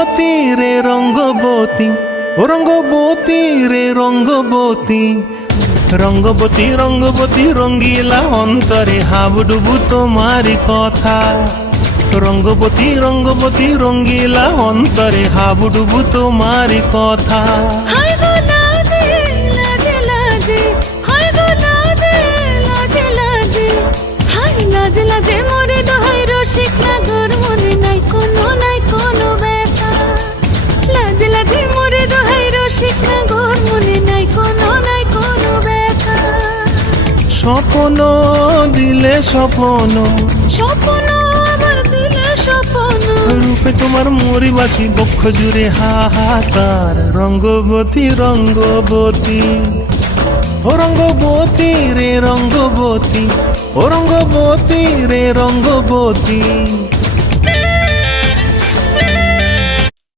রঙ্গবতী রে রঙ্গবতী, ও রঙ্গবতী রে রঙ্গবতী, রঙ্গবতী রঙ্গবতী রঙ্গিলা অন্তরে হাবুডুবু তোমারি কথা। রঙ্গবতী রঙ্গবতী রঙ্গিলা অন্তরে হাবুডুবু তোমারি কথা। হায় গো লাজে লাজে লাজে, হায় গো লাজে লাজে লাজে, হায় লাজ লাজে মোরে দোহাই রসিক নাগর মনে নাই কোনো ব্যথা। লাজ লাজে মোরে দোহাই রসিক নাগর মনে নাই কোনো ব্যথা। স্বপ্ন দিলে স্বপ্ন, স্বপ্ন আবার দিলে স্বপ্ন, রূপে তোমার মরি বাছি বক্ষ জুড়ে হাহাকার। রঙ্গবতী রঙ্গবতী, ও রঙ্গবতী রে রঙ্গবতী, ও রঙ্গবতী রে রঙ্গবতী,